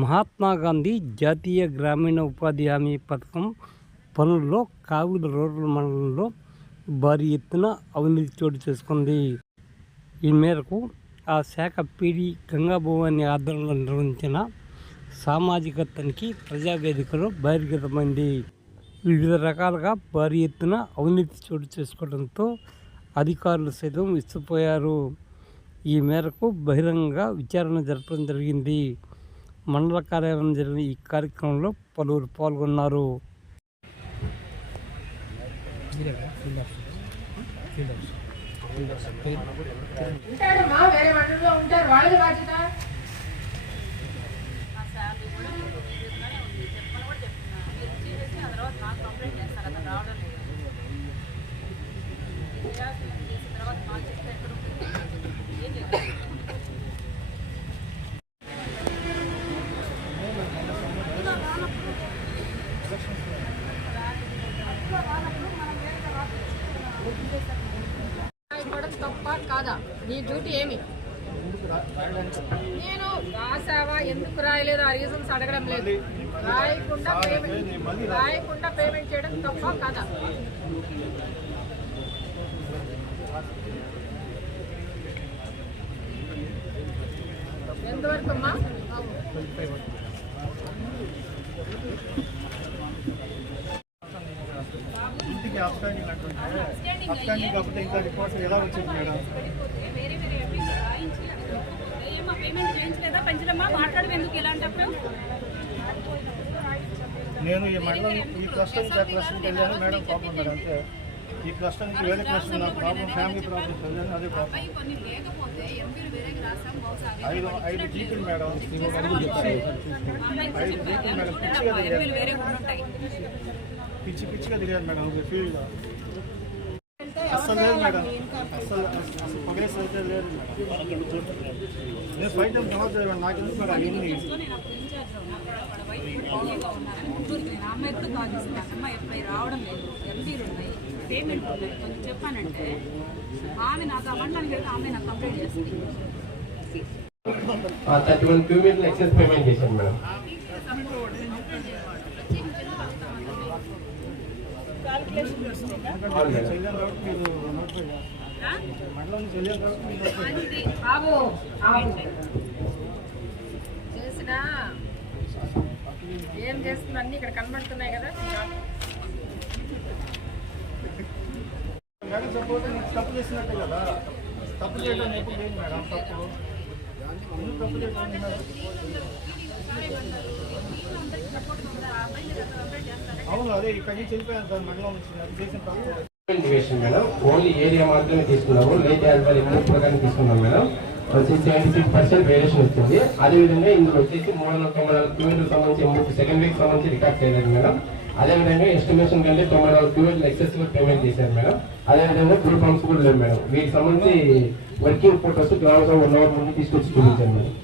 మహాత్మా గాంధీ జాతీయ గ్రామీణ ఉపాధి హామీ పథకం పనుల్లో కావిడి రూరల్ మండలంలో భారీ ఎత్తున అవినీతి చోటు చేసుకుంది. ఈ మేరకు ఆ శాఖ పీడి గంగాభవాని ఆధ్వర్యంలో నిర్వహించిన సామాజిక తనిఖీ ప్రజావేదికలో బహిర్గతమైంది. వివిధ రకాలుగా భారీ ఎత్తున అవినీతి చోటు చేసుకోవడంతో అధికారులు సైతం విస్తుపోయారు ఈ మేరకు బహిరంగ విచారణ జరపడం జరిగింది. మండల కార్యాలయం జరిగిన ఈ కార్యక్రమంలో పలువురు పాల్గొన్నారు. వేరే ఉంటారు తప్ప కాదా? నీ డ్యూటీ ఏమి? నేను రాసావా? ఎందుకు రాయలేదు? ఆ రీజన్స్ అడగడం లేదు. రాయకుండా పేమెంట్ రాయకుండా పేమెంట్ చేయడం తప్ప కాదా? ఎంతవరకు అమ్మా? ఇంటికి అప్స్టాండింగ్ అంటుంటే అప్స్టాండింగ్ కాకపోతే ఇంకా రిపోర్ట్స్ ఎలా వచ్చింది మేడం? నేను ఈ మండలం ఈ ఆ క్లస్టర్కి వెళ్ళాను మేడం ప్రాబ్లం మేడం అంటే ఈ నుంచి వేరే క్లస్టర్ నా ప్రాబ్లం ఫ్యామిలీ ప్రాబ్లమ్స్ అదే ప్రాబ్లం ఐదు ఐదు జీపీలు మేడం ఐదు జీపీలు మేడం పిచ్చిగా ఉంటాయి పిచ్చి పిచ్చిగా దిగారు మేడం ఫీల్డ్లో అస్సలు లేదు మేడం అస్సలు అసలు పొగేసి అయితే లేదు నేను ఫైవ్ టైం జవాబు నాకు ఎందుకు మేడం అవన్నీ అమ్మాయి కూడా కాల్ చేసింది రావడం లేదు ఎంపీలు ఉన్నాయి పేమెంట్ ఉన్నాయి కొంచెం చెప్పానంటే ఆమె నాకు వెళ్తే ఆమె నాకు కంప్లైంట్ చేస్తుంది thirty one cu metre excess payment చేశాను మేడం చేసినా ఏం చేస్తున్నా? అన్ని ఇక్కడ కనబడుతున్నాయి కదా మేడం చెప్పకపోతే తప్పు చేసినట్టే కదా తప్పు చేయడం ఎప్పుడు లేదు మేడం తప్పు తప్పు చేయడం అదే ఇక్కడి నుంచి వెళ్ళిపోయాను సార్ మండలం నుంచి. అది మేడం. ఓన్లీ ఏరియా మాత్రమే తీసుకున్నాము. లేట్ యాన్యువల్ ఇమౌంట్ ప్రకారం తీసుకున్నాం మేడం. వచ్చి సెవెంటీ సిక్స్ పర్సెంట్ వేరియేషన్ వచ్చింది. అదేవిధంగా ఇందులో వచ్చేసి మూడు వందల తొంభై నాలుగు క్యూమీటర్ సంబంధించి మూడు సెకండ్ వీక్ సంబంధించి రికార్డ్ చేయలేదు మేడం. అదేవిధంగా ఎస్టిమేషన్ కంటే తొంభై నాలుగు క్యూమీటర్లు ఎక్సెస్ పేమెంట్ చేశారు మేడం. అదేవిధంగా గ్రూప్ ఫండ్స్ కూడా లేవు మేడం. వీటికి సంబంధించి వర్కింగ్ ఫోటోస్ గ్రామ సభ వన్ అవర్ ముందు తీసుకొచ్చి చూపించాను మేడం.